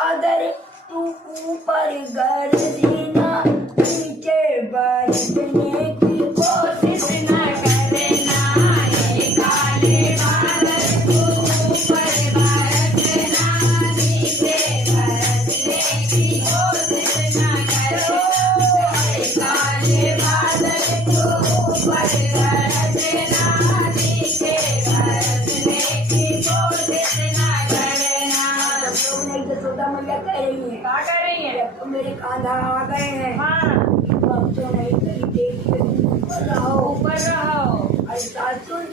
अगर तू ऊपर गर्जना नीचे बरसने की कोशिश न करना, ये काले बादल तू ऊपर बरसना नीचे बरसने की कोशिश न करो। ये काले बादल तू ऊपर बरसना नीचे बरसने की कोशिश न करना। यशोदा मैया कह रही है, क्या कर रही है? जब तो मेरे कांधा आ गए हैं, हाँ, अब तो नहीं कहीं देखिए ऊपर रहो। ऊपर रहो। अरे साथ सुन